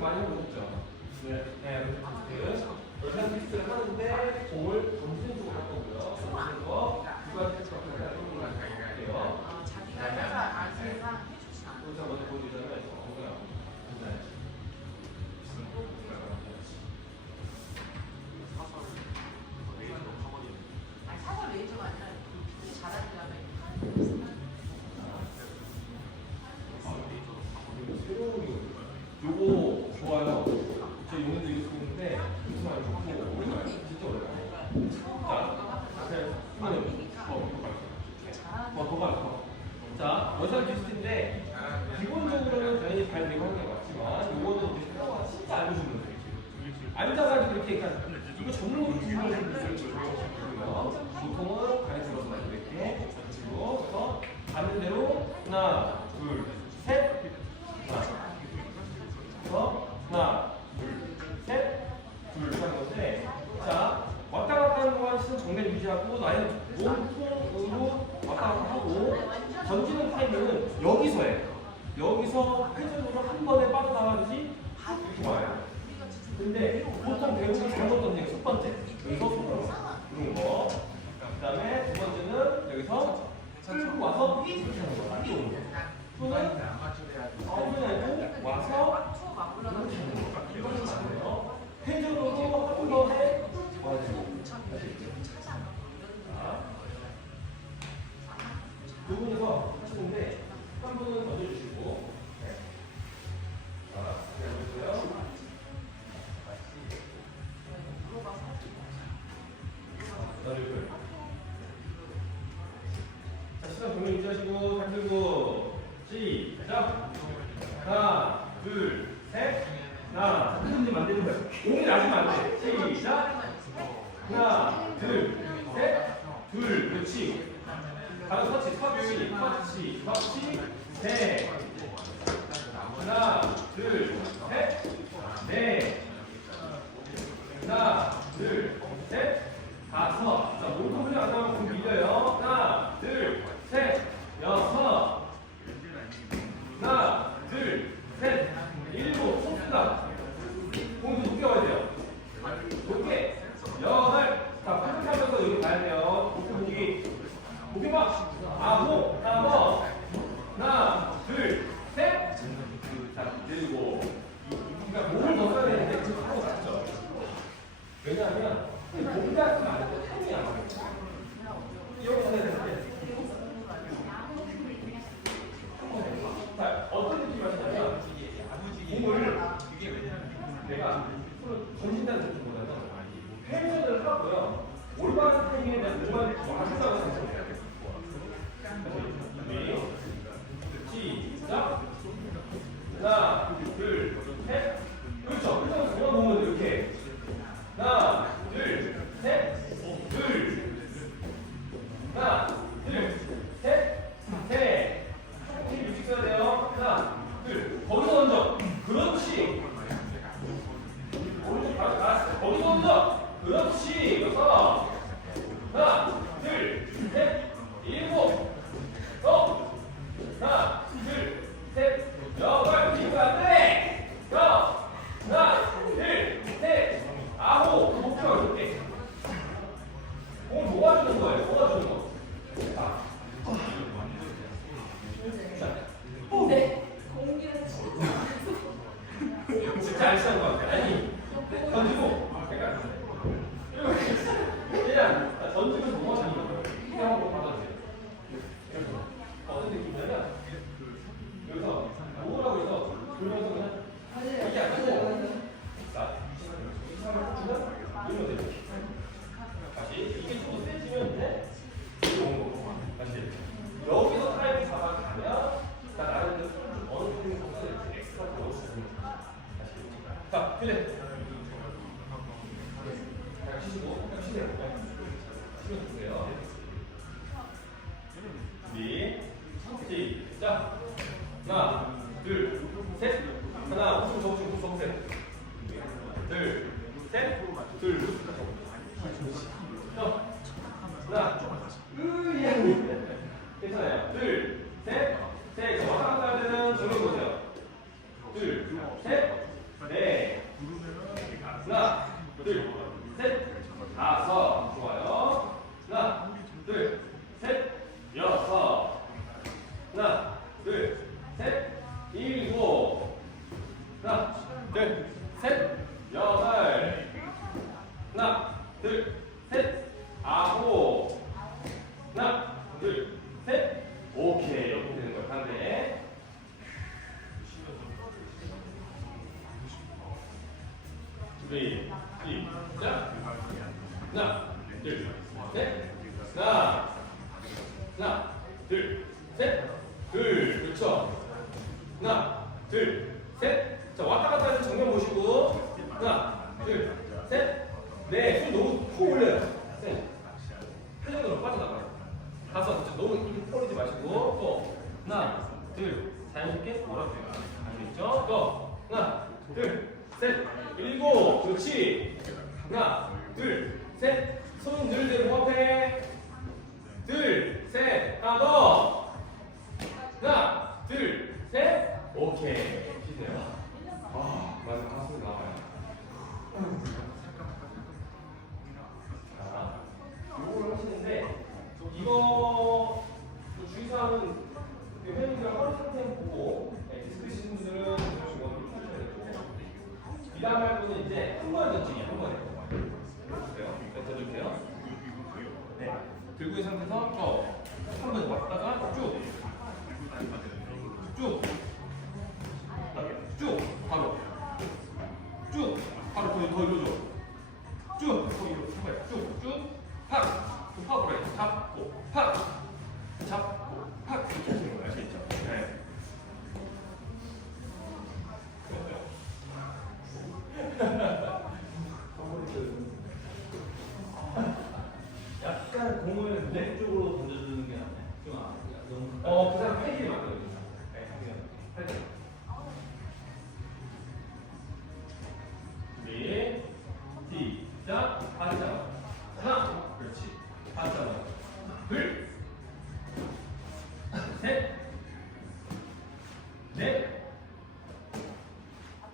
많이 해보셨죠? 네, 월상 테스트를 하는데 공을 던지는 쪽으로 할 거고요. 던지는 거 두 가지 테스트를 할게요. 자기가 회사 안에서 해주지 않아. 또 제가 먼저 보여드리자면 아니 사과 레이저가 아니라 피부 잘하려면 요거 좋아요. 제 용인도 이거 쓰고 있는데 정말 좋고 진짜 어려워요. 더 가요. 자, 원상 테스트인데 기본적으로는 당연히 발 내고 하는 게 맞지만 요거는 이제 사과가 진짜 알려주는 거예요. 앉아가지고 이렇게 이거 접는 것도 중요한 거고요. 보통은 가에 들어서 이렇게 그리고 그래서 가는 대로 하나, 둘, 셋, 하나, 둘, 셋, 둘 하는 건데, 자 왔다 갔다 하는 동안 시선 정면 유지하고 나의 몸통으로 왔다 갔다 하고 던지는 타이밍은 여기서예요. 여기서 회전으로 한 번에 빠져나가듯이 이렇게 와요. 근데 보통 배우는 잘못 던지는 게 첫 번째. 여기서 손으로 이런 거. 그 다음에 두 번째는 여기서 끌고 와서 이렇게 하는 거. 이렇게 오는 거. 또는 아니고 와서 이렇게 하는 거. 이거는 맞네요. 회전으로 한 번에 와가지고. 두 분이서 하시는데 한 분은 던져주시고. 자, 해보세요. 자, 시간 정면 유지하시고, 잘 들고, 시작! 하나, 둘, 셋, 하나, 흔들리면 안 되는 거야. 공이 낮으면 안 돼. 시작! 하나, 둘, 셋, 둘, 그렇지. 바로 터치, 터치, 터치, 터치, 셋. 하나, 둘, 셋, 넷. 하나, 둘, 셋, 다섯. 자, 몸통 훈련 안 하면 공 밀려요. 하나, 둘, 셋, 여섯. 하나, 둘, 셋, 일곱. 속수다. 공도 높게 와야 돼요. 높게. 여덟. 자, 그렇게 하면서 여기 가야 돼요. 목이. 목이 봐. 아홉. 다섯. 하나, 둘, 셋. 자, 일곱. 그러니까 몸을 더 써야 되는데 지금 하고 갔죠. 왜냐하면 몸 같으면 안 돼. 탕이 안 돼. 이렇게 써야 되는데. 자, 어떤 느낌이 하시냐면 몸을 내가 손을 던진다는 느낌보다는 회전을 하고요. 올바른 타이밍에 대한 몸을 와준다고 생각해요. 준비, 시작! 하나, 둘, 셋. 그렇죠. 그래서 제가 보면 이렇게. 하나, 둘, 셋, 둘. 하나, 둘, 셋, 셋. 힘 일찍 써야 돼요. 하나, 둘. 거기서 던져. 그렇지. 오른쪽 바로 가. 거기서 던져. 그렇지. 여섯. 하나, 둘, 셋, 일곱. 하나, 둘, 셋, 여덟. 이거 안 돼. 하나, 둘, 셋, 아홉. 목표 이렇게. 공 모아주는 거예요. 모아주는 거. 네. 공기를 진짜 알찬 것 같아. 아니, 던지고. 그러니까 그냥 던지면 모아주는 거예요. 이렇게 하고 받아주세요. 어떤 느낌이냐면 여기서 모으라고 해서 돌면서 그냥 이게 아니고 자, 이상을 주면 이러면 돼요. 다시 이게 좀 더 세지면 돼. 이렇게 오는 거고. 다시 여기서 타이밍 잡아가면 나 나름대로 좀 어느 정도 엑스트라 넣어주는 거야. 다시 자, 그래. 자, 쉬시고 쉬세요. 쉬면 보세요. 준비, 시작. 하나, 둘, 셋. 하나, 웃음 접으시고 웃음 접으세요. 둘, 셋, 둘, 하나, 괜찮아요. 둘, 셋, 셋. 왔다 갔다 할 때는 정면 보세요. 둘, 셋, 넷. 준비, 시작. 하나, 둘, 셋. 하나, 하나, 둘, 셋. 둘, 그렇죠. 하나, 둘, 셋. 자, 왔다 갔다 해서 정면 보시고. 하나, 둘, 셋. 네, 손 너무 코 올려요. 셋. 표정으로 빠져나가요. 다섯, 너무 이렇게 꼴리지 마시고. 또, 하나, 둘, 자연스럽게 몰아주세요. 아시겠죠? 또, 하나, 둘, 셋. 일곱, 그렇지. 하나, 둘, 셋. 손 늘 대고 앞에. 둘, 셋. 하나 더. 하나, 둘, 셋. 오케이. 쉬세요. 아, 맞아. 가슴이 나와요. 자, 요거를 하시는데, 이거, 주의사항은 회원님이랑 허리 상태 보고, 디스크 치신 분들은 중간으로 펴셔야 되고, 이 다음 할 분은 이제 한 번에 던지기, 한 번에. 해주세요. 던져주세요. 네. 들고 있는 상태에서 한 번 왔다가 쭉. 쭉. 쭉. 바로. 쭉. 바로 더 이루어져. 쭉. 더 이루어져. 쭉. 쭉. 팍. 팍으로 해. 잡고. 팍. 잡고. 팍. 이렇게 하시는 거예요. 아시겠죠? 네. 약간 공을 왼쪽으로 던져주는 게 낫네. 그 사람 팔길이 맞거든요. 네, 팔길. 준비, 시작. 하자. 하나, 그렇지. 하자. 둘, 셋, 넷,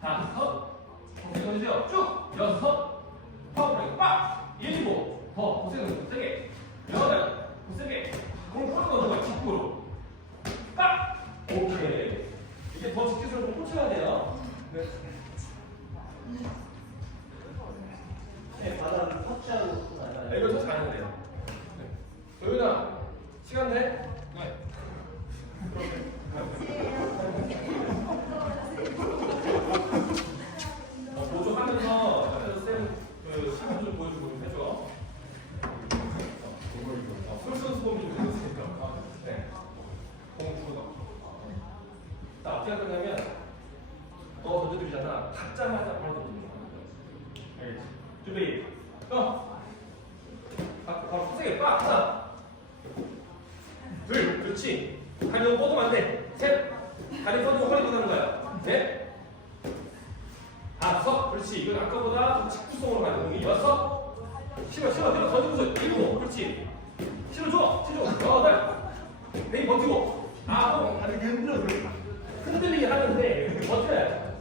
다섯. 고생해주세요. 쭉. 여섯. 파워브레이크 빡. 일곱. 더 고생해주세요. 세게. 여덟. 세게. 그럼 풀어 넣는 거야. 직구로. 빡. 오케이. 이게 더 직접적으로 꽂혀야 돼요. 네. 네, 바닥을 터치하고 네, 이거 터치 안 해도 돼요. 네. 도윤아, 시간 돼? 네. 보조하면서 옆에서 쌤그 시간 좀 보여주고 좀 해줘. 솔선수범이 좀 해주세요. 네. 공 주고. 자, 어떻게 할 거냐면 너 던져드리잖아. 받자마자 바로 던지는 거야. 알겠지? 준비. 바로 세게 빡. 하나. 둘. 그렇지. 다리 너무 뻗으면 안 돼. 셋. 다리 뻗으면 허리 뻗는 거야. 넷. 다섯. 그렇지. 이건 아까보다 직구성으로 가는 공이 여섯. 실어. 던지면서 일곱. 그렇지. 실어줘. 여덟. 네, 버티고. 아홉. 다리 흔들리게 하는데 버텨야 돼.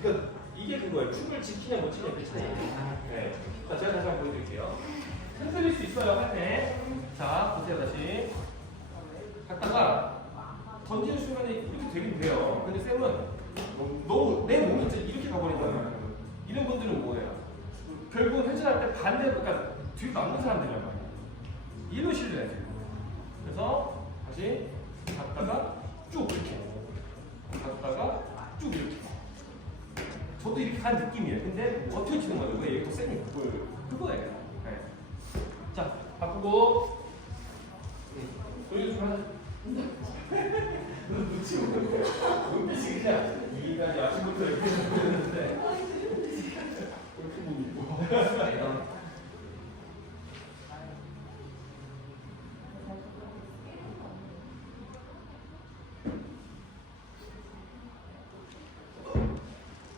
그러니까 이게 그거예요. 축을 지키냐 못 지키냐 그 차이. 네. 자, 제가 다시 한번 보여드릴게요. 흔들릴 수 있어요, 할 때. 자, 보세요, 다시. 갔다가 던지는 순간에 이렇게 되긴 돼요. 근데 쌤은 너무 내 몸이 이제 이렇게 가버린 거예요. 이런 분들은 뭐예요? 결국은 회전할 때 반대로, 그러니까 뒤로 남는 사람들이란 말이에요. 이로 실려야지. 그래서 다시 갔다가 쭉 이렇게. 갔다가 쭉 이렇게. 저도 이렇게 간 느낌이에요. 근데 어떻게 치는 거죠? 왜 여기 더 세니? 그거예요. 네. 자, 바꾸고. 여기 좀 하자. 눈치 오는 거야. 눈빛이 그냥 이기까지 아침부터 이렇게 보였는데. 이렇게 보이고.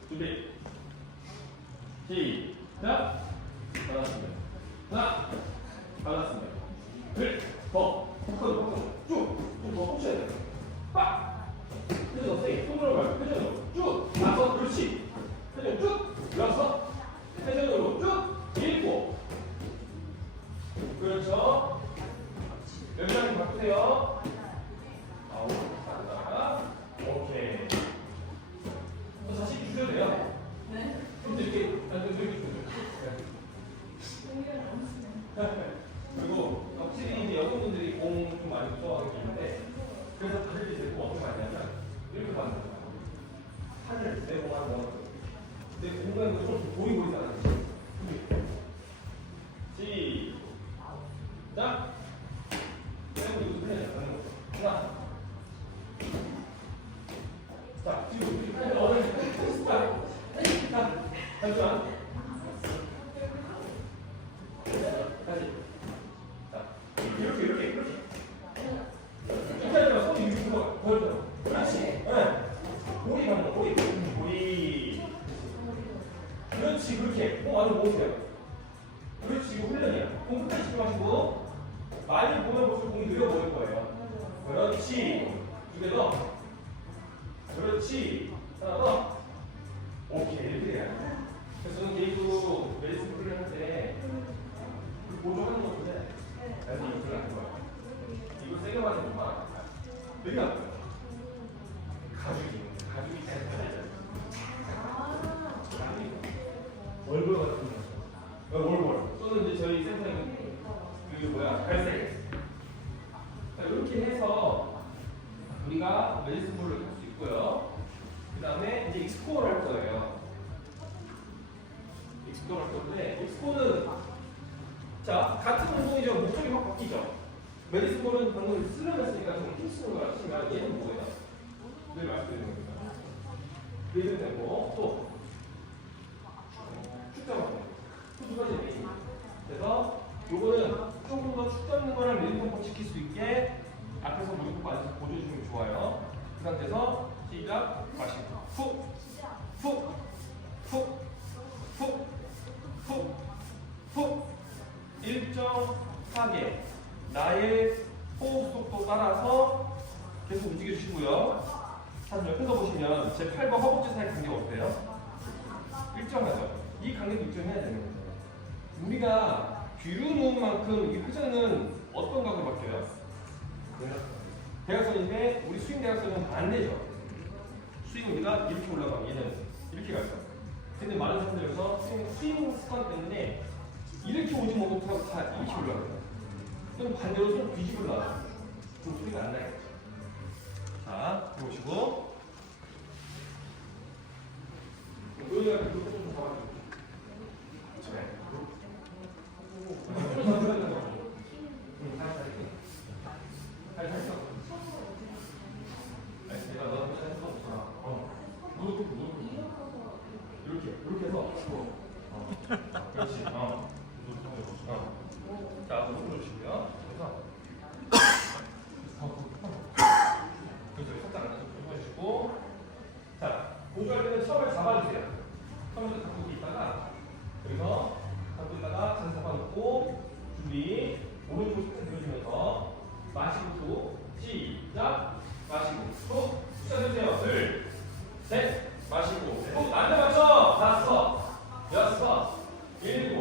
준비. 시작. 받았습니다. 하나. 받았습니다. 둘. 더. 더 꽂혀야 돼. 빡. 회전 세게. 손으로 말고 회전으로. 쭉. 다섯. 그렇지. 회전 쭉. 여섯. 회전으로 쭉. 일곱. 그렇죠. 여기랑 바꾸세요. 아홉. 하나. 오케이. 다시 주셔도 돼요. 네. 근데 이렇게 이렇게 주세요. 그리고 확실히 이제 여성분들이 공 좀 많이 무서워하는 게 있는데, 그래서 다들 이제 공 어떻게 많이 하면 이렇게 받는 거예요. 팔을 내고 하는 거. 내 공간이 좀 보이고 있잖아. 시작. 빼고 이거 그냥 하나. 자, 지금 어른 스탑. 잠시만. 다시. 자, 이렇게. 이렇게 하면 손이 이렇게 보여줘요. 그렇지. 네. 고리 가는 거, 고리. 그렇지, 그렇게. 아주 모으세요. 그렇지, 이거 훈련이야. 공 끝까지 집중하시고, 많이 보면 볼수록 공이 느려 보일 거예요. 그렇지. 두 개 더. 그렇지. 하나 더. 오케이, 이렇게 해야 돼. 그래서 저는 개인적으로 레슨 훈련할 때, 보조하는 것인데, 나는 이거 별로 안 좋아요. 이거 세게 맞으면 막 되게 아파요. 가죽이 잘 살아있잖아요. 월볼 같은 거. 월볼. 또는 이제 저희 센터에 갈색. 자, 이렇게 해서 우리가 메디스볼을 할 수 있고요. 그 다음에 이제 익스코어를 할 거예요. 익스코어를 할 건데, 익스코어는 자, 같은 운동이죠. 목적이 확 바뀌죠. 메디스볼은 방금 쓰려냈으니까 좀 힘쓰는 걸 하시면 얘는 뭐예요? 늘 말씀드리는 겁니다. 리듬 되고 또 축 잡는 거. 두 가지 메인. 그래서 요거는 조금 더 축 잡는 거랑 리듬 템포 지킬 수 있게 앞에서 무릎 꿇고 앉아서 보여주시면 좋아요. 그 상태에서 시작. 마시고 푹 일정하게 나의 호흡 속도 따라서 계속 움직여 주시고요. 사실 옆에서 보시면 제 팔과 허벅지 사이 간격 어때요? 일정하죠? 이 간격이 일정해야 되는 거죠. 우리가 뒤로 누운 만큼 이 회전은 어떤 각으로 바뀌어요? 대각선인데 우리 스윙 대각선은 반대죠. 스윙 우리가 이렇게 올라가면 얘는 이렇게 갈 거예요. 근데 많은 사람들에서 스윙 습관 때문에 이렇게 오지 못하고 다 이렇게 올라가요. 그럼 반대로 손 뒤집어 놔요. 그럼 소리가 안 나겠죠. 자, 들어오시고. 노인이가 그렇게 좀 잡아주고. 그래. 손 잡아줘야 되는 거. 살살. 내가 너한테 살살 없잖아. 무릎 꿇고. 이렇게 해서. 그렇지. 자, 무릎 꿇으시고요. 그래서 살짝 앉아서 보여주시고. 자, 보조할 때는 처음에 잡아주세요. 처음에 갖고 있다가 여기서 갖고 있다가 자세 잡아놓고 준비. 오른쪽 살짝 들어주면서 마시고 또 시작. 마시고 또 시작해주세요. 둘, 셋, 마시고 또 안돼 맞춰. 5, 6, 7,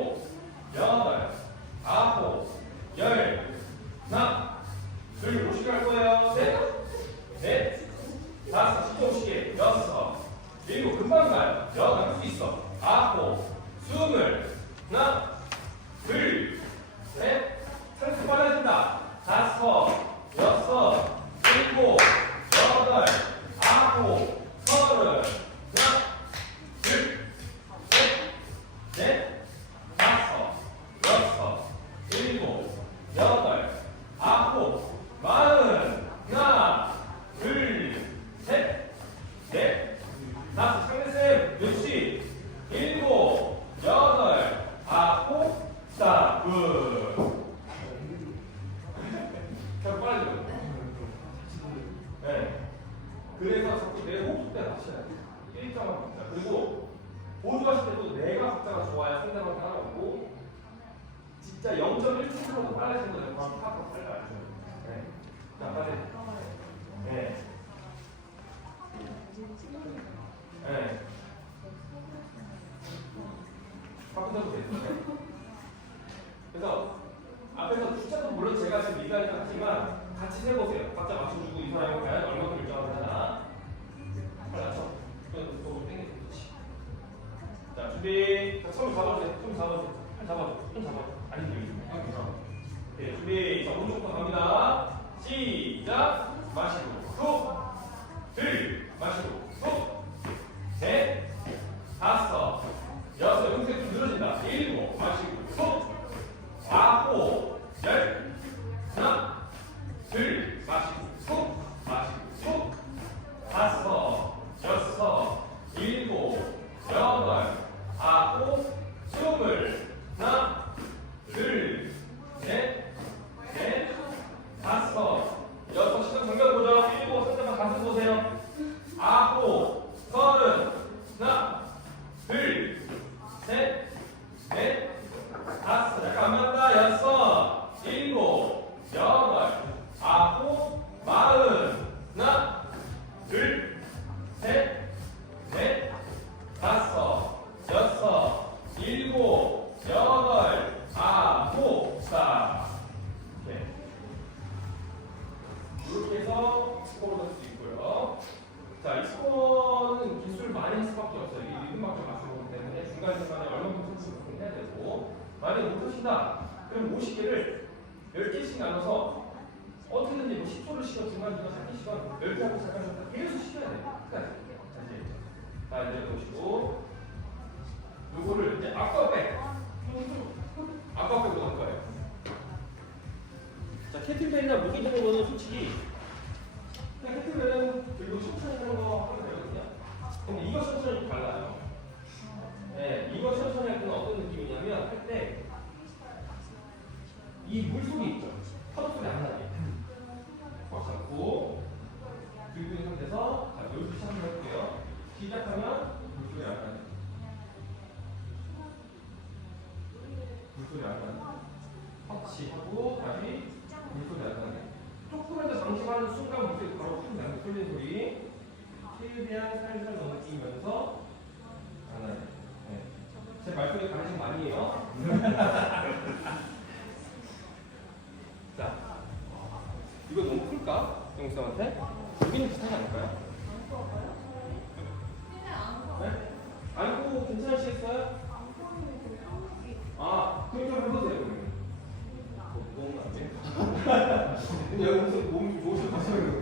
8, 9, 10. 하나, 둘, 오시게 할 거예요. 넷, 5, 진짜 오시게. 6, 7, 금방 가요. 나갈 수 있어. 9, 20. 하나, 둘, 셋, 상체 빨라진다. 5, 6, 7, 8, 9, 10. 하나, 둘, 셋, 넷, 5, 6, 7, 8, 9, 40. 하나, 둘, 셋, 넷, 5. 상대쌤, 몇시? 7, 8, 9, 스탑. 굿. 자, 빨라져요. 네. 그래서 자꾸 내 호흡 때 맞춰야 돼. 일정한 박자. 그리고 보조하실 때도 내가 박자가 좋아야 상대방 따라오고, 진짜 0.1초도 빨라지는 거예요. 팍팍 빨라져요. 네. 자, 빨리. 네. 네. 바꾸셔도 돼요. 그래서 앞에서 숫자도 물론 제가 지금 리드하지 않지만 같이 세보세요. 각자 맞춰주고 이 사람이 과연 얼마큼 일정하나. 잘 맞춰. 이건 너무 땡겨주지. 자, 준비. 자, 손 잡아주세요. 손 잡아주세요. 손 잡아줘. 손 잡아줘. 아니, 네, 준비. 자, 오른쪽부터 갑니다. 시작. 마시고 후. 둘. 마시고 후. 셋. 5. 여섯, 음색 늘어진다. 일곱, 마시고, 속, 아홉, 열, 하나, 둘, 마시고, 속, 마시고, 속, 다섯, 여섯, 일곱, 여덟, 아홉, 스물, 하나, 둘, 셋, 넷, 다섯, 여섯, 시간 정면 보죠. 일곱, 선생님 가슴 보세요. 아홉, 서른, 하나, 둘, 셋, 넷, 다섯, 약간 안 맞다. 여섯, 일곱, 여덟, 아홉, 마흔, 하나, 둘, 셋, 넷, 다섯, 여섯, 일곱, 여덟, 아홉, 자, 이렇게 해서 스코어를 넣을 수 있고요. 자, 이 스코어는 기술을 많이 할 수밖에 없어요. 이 리듬밖에 맞춰보기 때문에 중간중간에 얼마만큼 공부를 해야 되고, 만약에 못하신다, 그럼 50개를 10개씩 나눠서 어떻게든지 뭐 10초를 쉬었지만 이거 4개씩은 10개 하고 시작하면 계속 쉬어야 돼요. 끝까지. 자, 이제 보시고 요거를 이제 아까 빼 넣을 거예요. 자, 캐틀벨이나 무게 드는 거는 솔직히 그냥 캐틀벨은 그리고 천천히 하는 거 하면 되거든요. 근데 이거 천천히 좀 달라요. 네, 이거 천천히 할 때는 어떤 느낌이냐면 할 때 이 물속이 있죠. 파도 소리 안 나게. 꽉 잡고 들고 있는 상태에서 자, 여기서 시작 한번 해볼게요. 시작하면 물소리 안 나게. 물소리 안 나게. 터치하고 다시 물소리 안 나게. 조금만 더 장시간 순간 물소리 바로 확 나게 쏠리는 소리. 최대한 살살 넘기면서 안 나게. 네. 제 말소리 가르침 많이 해요. 자, 이거 너무 클까? 영수한테? 여기는 비슷하지 않을까요? 네? 안고 괜찮으시겠어요? 아, 그럼 좀 해보세요. 너무 안 돼? 근데 여기 무슨 몸이 좋으셔서 하시는 거예요?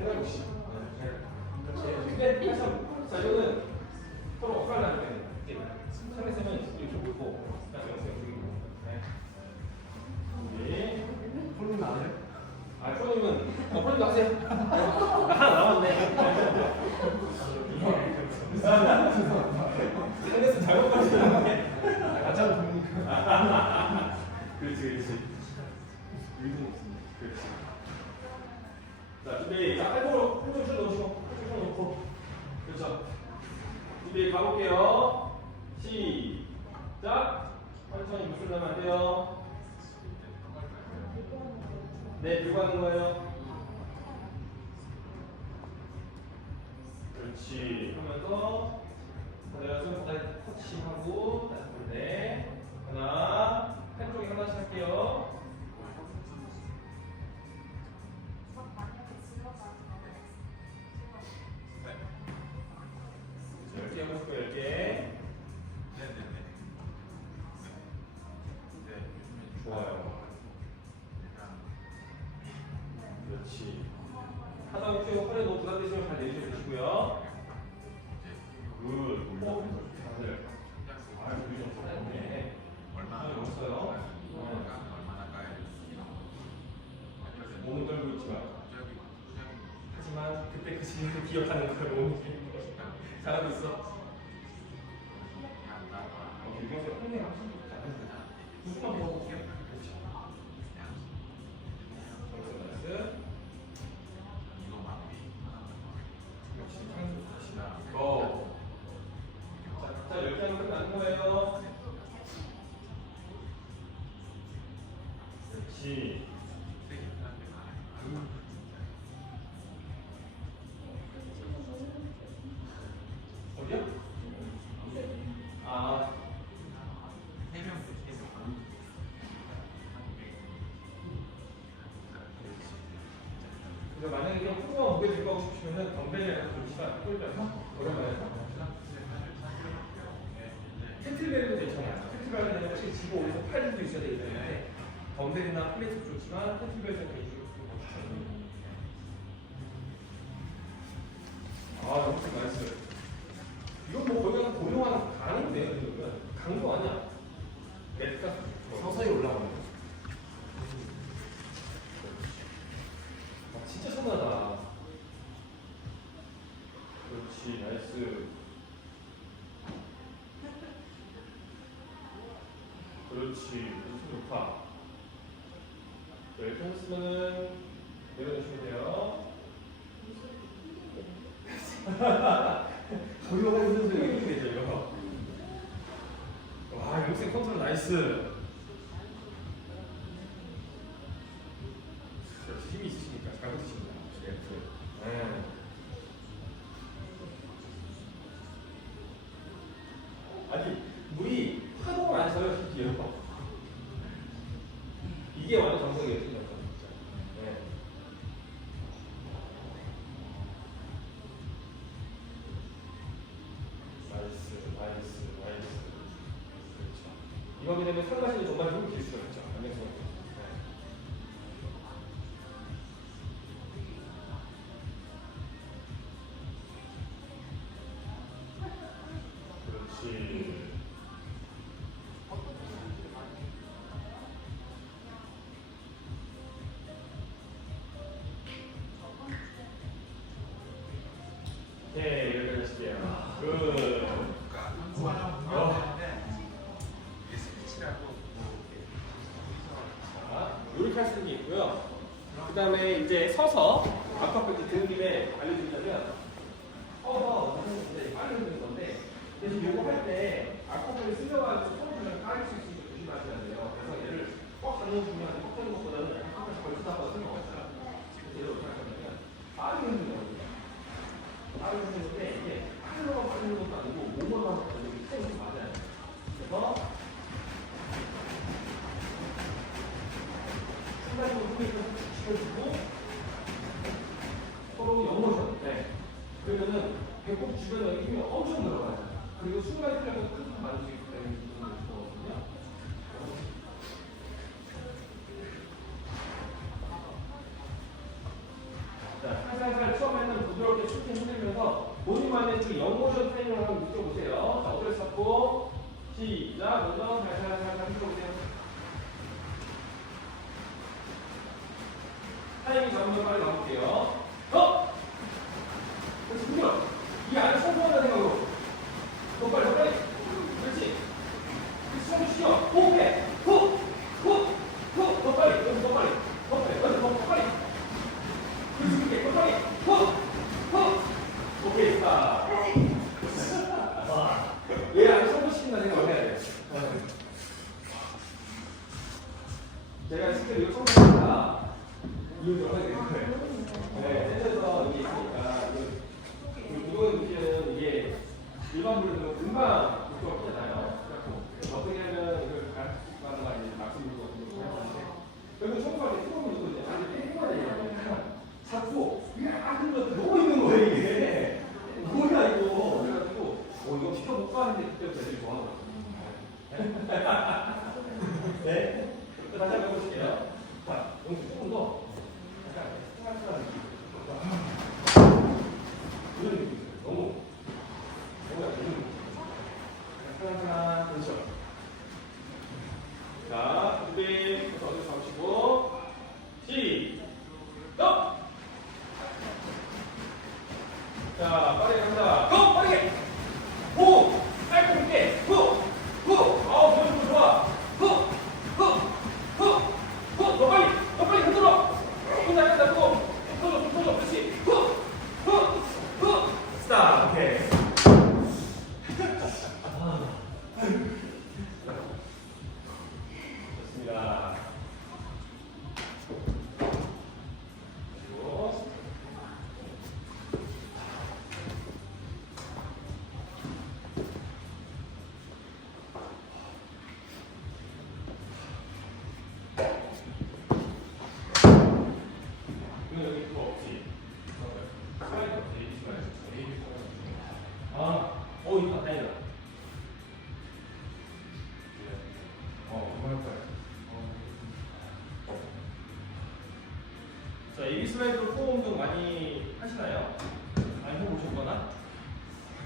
해보시죠. 근데 자, 이거는 서로 엇갈라야 돼요. 상대 쓰면 이렇게 보고 폴님 안 해요? 아, 프로님은 프로님도 하세요. 나 하나 남았네. 상대에서 잘못 가시는데 같이 하면 됩니까? 그렇지. 의도 없습니다. 그렇지. 자, 준비. 자, 팔목으로 팔목 넣으시고 팔목 넣고. 그렇죠. 준비 가볼게요. 시작. 천천히 무술 나면 안 돼요. 네, 들고 하는 거예요. 그렇지. 하면서 내가 좀 다시 터치하고 다시 볼래. 하나, 한쪽에 하나씩 할게요. 자, 10개 해보실 거예요, 10개. 좋아요. 그렇지. 하다 혹시 허리에 너무 부담되시면 잘 내리셔 주시고요. 굿. 다들. 아유, 우리 좀 잘했네. 얼마나 없어요? 몸은 떨고 있지만. 하지만 그때 그 시간을 기억하는 거야, 몸이. 잘하고 있어. 이거서 혼내가 무슨만 먹어볼게요. 그렇죠. 나이스. 고. 자, 10개 하면 끝나는 거예요. 그렇지. 어디야? 아. 그래서 만약에 그냥 풀만 무게 들고 하고 싶으면 덤벨이랑 좀 시간 끌려서 오랜만에 캐틀벨도 괜찮아요. 캐틀벨은 확실히 집어 올려서 팔도 있어야 되기 때문에 덤벨이나 플레이트도 좋지만 캐틀벨은 개인적으로 좀 추천드립니다. 아, 나이스. 이건 뭐 거기 가서 고용하는 강인데, 그러면 강도 아니야. 넷가 서서히 올라오네. 아, 진짜 선하다. 그렇지, 나이스. 그렇지, 좋다. 자, 이렇게 하셨으면은 내려놓으시면 돼요. 고요한 선수 이렇게 되죠, 이거. 와, 육색 컨트롤 나이스. 힘이 있으시니까 잘 버티십니다. 네. 아니, 물이 하도 안 써요, 심지어. 이게 완전 정석이에요, 진짜. 네. 나이스. 그렇죠. 이거기 때문에 상가시는 정말 힘을 길 수가 있죠. 안면서. 그렇지. 네, 이렇게 하실게요. 굿. 자, 이렇게 할 수 있고요. 그 다음에 이제 서서 아까 그 드는 김에 알려드리자면 서서 이제 빨리 흔드는 건데 대신 요거 할 때 아쿠아를 쓸려가지고 손을 깔릴 수 있으니까 조심하셔야 돼요. 그래서 얘를 꽉 잡는 중요한데 꽉 잡는 것보다는 아쿠아를 걸치다가 쓸려가 있어요. 그래서 얘를 어떻게 할 거냐면 빠르게 흔드는 거예요. 빠르게 흔드는데 이게 팔로만 빠르는 것도 아니고 몸으로만 빠르는 게 좀 맞아요. 그래서 순간적으로 흔들고 지켜주고 서로 영모션. 네. 그러면은 배꼽 주변에 힘이 엄청 들어가요. 그리고 순간 흘려서 큰 힘 만들 수 있기 때문에 부분을 주거든요. 자, 살살살 처음에는 부드럽게 툭툭 흔들면서 본인만의 그 영모션 타임을 한번 느껴보세요. 자, 오래 잡고 시작. 먼저 살살살 흔들어보세요. 타이밍 잡으면 빨리 나올게요. 그렇지, 흔들어. 이 안에 성공한다는 생각으로. 더 빨리. 그렇지. 숨을 쉬어. 호흡해. 후. 더 빨리. 여기서 더 빨리. 여기서 더 빨리. 그렇지, 더 빨리. 후. 오케이, 스탑. 얘 안에 성공시킨다는 생각을 해야 돼. 제가 실제로 이거 성공합니다. 이유를 하게 된 거예요. 네, 셋에서 이게 있으니까 무거운 음식은 이게 일반 물은 금방 녹조가 피잖아요. 그래서 어떻게 하면 이걸 가르치는 거 이제 낙수 물고 하는데 결국 청소할 때 뜨거운 물도 이제 안에 빼고가 되니까 자꾸 막 흘러서 너무 있는 거예요 이게. 뭐야 이거. 그래가지고 이거 시켜볼까 하는데 그때부터 애들이 좋아하더라고요. 네, 다시 한번 해보실게요. 자, 여기 조금 더. 이런 느낌 있어요. 너무 약간 이런 느낌. 하나, 그렇죠. 자, 준비. 어디 잡으시고 시작. 자, 빠르게 갑니다. 고! 빠르게! 호! 깔끔하게! 후! 후! 좋아.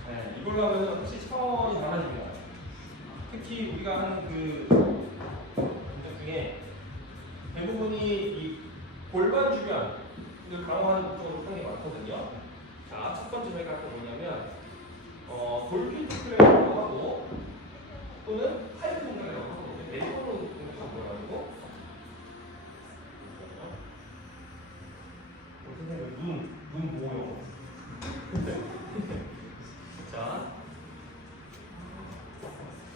네, 이걸 가면 확실히 차원이 달라집니다. 특히 우리가 하는 그 운동 중에 대부분이 이 골반 주변을 강화하는 목적으로 상당히 많거든요. 자, 첫 번째 저희가 할 게 뭐냐면 돌핀 플레이라고 하고 또는 파이프 동작이라고 하고 내리는 동작이 뭐라고? 선생님 눈 보여. 자,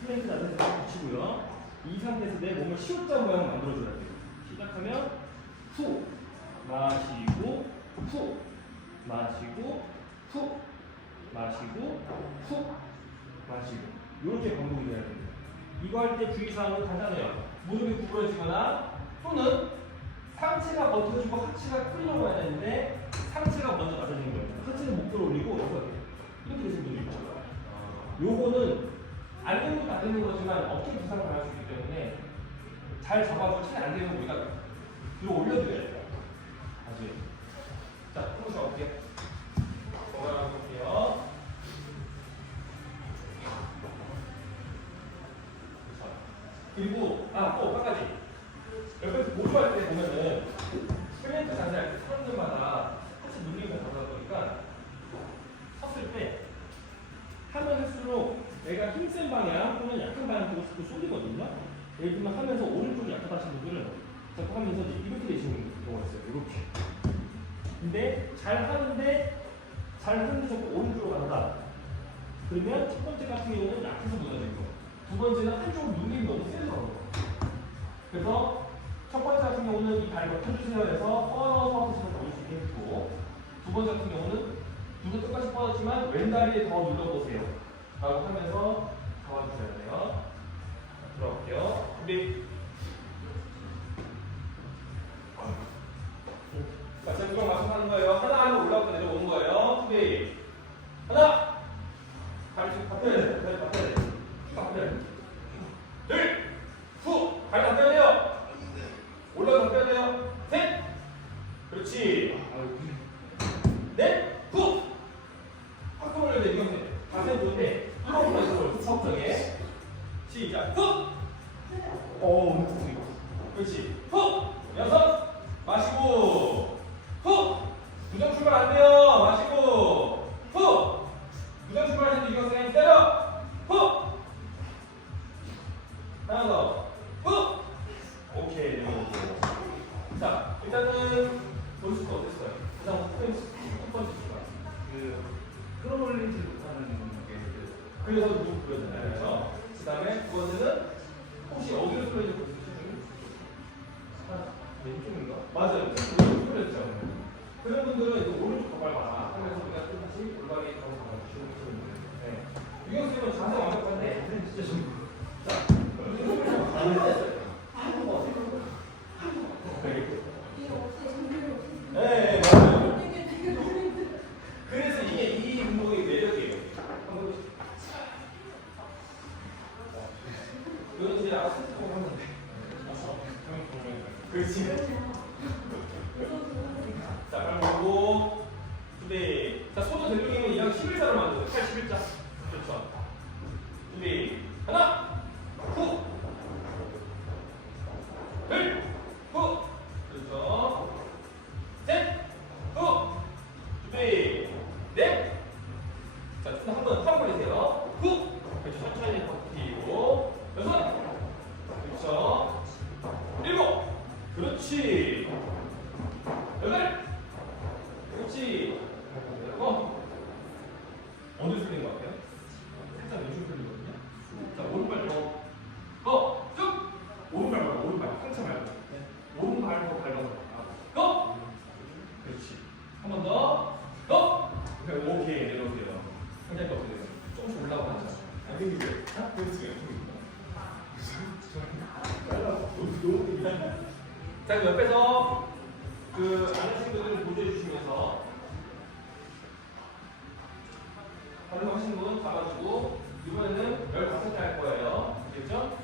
플랭크 자세에서 붙이고요. 이 상태에서 내 몸을 C자 모양 만들어줘야 돼요. 시작하면 후 마시고 후 마시고 후 마시고 후 마시고 이렇게 반복이 돼야 됩니다. 이거 할 때 주의사항은 간단해요. 무릎이 구부러지거나 또는 상체가 버텨주고 하체가 끌려고 해야 되는데 상체가 먼저 낮아지는 거예요. 하체는 목 들어올리고 이렇게 되신 분들이 있죠. 요거는 안 되는 것도 안 되는 거지만 어깨 부상 당할 수 있기 때문에 잘 잡아주고 잘 안 되면 우리가 뒤로 올려드려야 돼요. 다시. 자, 한번 잡아볼게요. 건강하게 볼게요. 그리고 또 한 가지. 옆에서 보조할 때 보면은 플랭크 자세할 때 사람들마다 같이 눌리고 가다 보니까 섰을 때 하면 할수록 내가 힘센 방향 또는 약한 방향 쪽으로 자꾸 쏠리거든요. 예를 들면 하면서 오른쪽이 약하다 하신 분들은 자꾸 하면서 이렇게 되시는 경우가 있어요. 이렇게. 근데 잘 하는데 자꾸 오른쪽으로 간다. 그러면 첫 번째 같은 경우는 약해서 무너지는 거. 두 번째는 한쪽으로 눌림이 너무 세서 그런 거. 그래서 첫 번째 같은 경우는 이 다리 버텨주세요 해서 뻗어서 하시면 올릴 수 있게 했고, 두 번째 같은 경우는 둘 다 똑같이 뻗었지만 왼다리에 더 눌러보세요 라고 하면서 잡아주셔야 돼요. 들어갈게요. 준비. 자, 제가 그걸 말씀하는 거예요. 하나 하면 올라가고 내려오는 거예요. 준비. 하나. 다리 쭉 바꿔야 돼. 다리 바꿔야 돼. 쭉 바꿔야 돼. 둘. 후. 다리 바꿔야 돼요. 올라가서 바꿔야 돼요. 셋. 그렇지. 넷. 후. 확 올려야 돼. 이건 자세는 좋은데 이거 올라가서 적정해. 시작. 후. 그렇지. 후. 여섯. 마시고. 후. 부정 출발 안 돼요. 마시고. 후. 부정 출발할 때 이거 그냥 때려. 후. 하나 더. 후. 오케이. 내려오고. 자, 일단은 보시고 어땠어요? 그다음 첫 번째 출발. 끌어올리지 못하는 게 그래서 누구 그러잖아요. 그렇죠? 그 다음에 두 번째는 혹시 어디로 끌어올리지 못했어요? 왼쪽인가? 맞아요. 왼쪽 끌어올렸죠. 그런 분들은 이거 오른쪽 더 밟아라. 그래서 우리가 또 다시 골반에 더 잡아주시는 분들. 네. 유경 쌤은 자세 완벽한데 진짜 좀. 자, 네, 맞아요. 그래서 이 운동의 매력이에요. 한번 이건 이제 아까 스스로 하는데. 그렇지. 자, 발 보고 준비. 자, 손도 대통령은 이랑 11자로 만들어. 팔 11자. 그렇죠. 준비. 하나. 후. 둘. 후. 그렇죠. 셋. 후. 준비. 넷. 자, 한번 탁 올리세요. 후. 그렇죠. 천천히 버티고. 여섯. 그렇죠. 일곱. 그렇지. 여덟. 그렇지. 어느 소리인 것 같아요? 살짝 왼쪽 소리거든요. 자, 오른발 쭉. 오른발 말고 오른발. 상체 말고. 네. 오른발 더 밟아서. 고. 그렇지. 한 번 더. 고. 오케이. 내려오세요. 상장이 어떻게 돼요? 조금씩 올라가고 하죠. 안 생기죠? 아? 그렇지. 자, 옆에서 그 아는 친구들을 보조해 주시면서 다른 하신 분 잡아주고 이번에는 15개 할 거예요. 알겠죠?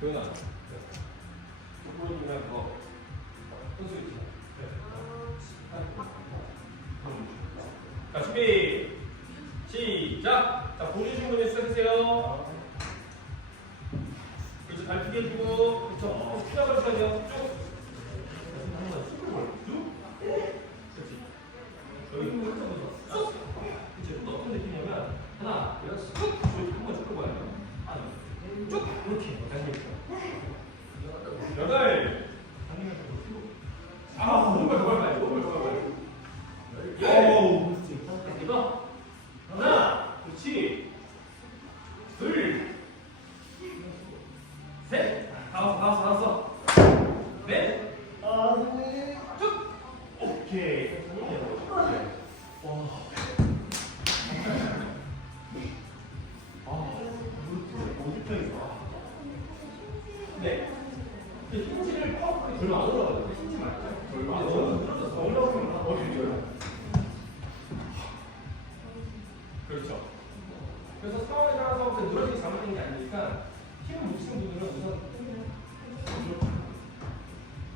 도현아. 보여주면 그거. 선수 있지. 자, 준비. 시작. 자, 보여주신 분이 시작하세요. 그렇죠. 발 크게 주고, 그렇죠. 시작을 해야 돼요. 쭉. 그렇지. 여기 쑥. 그렇지. 또 어떤 느낌이냐면 하나, 쑥. 한번 쭉 끌고 가요. 하나, 쭉. 이렇게. 여덟. 아, 정말 좋아요. 정말 좋아요. 오, 이거 하나, 그렇지. 둘, 셋, 다섯, 넷, 쭉. 오케이. 와. 네. 힌지를 퍽 별로 안 올라가요. 힌지 말고. 너무 늘어졌어. 올라오면 어디 줘요? 그렇죠. 그래서 상황에 따라서 그 늘어지기 잘못된 게 아니니까 힘을 못 쓰는 분들은 우선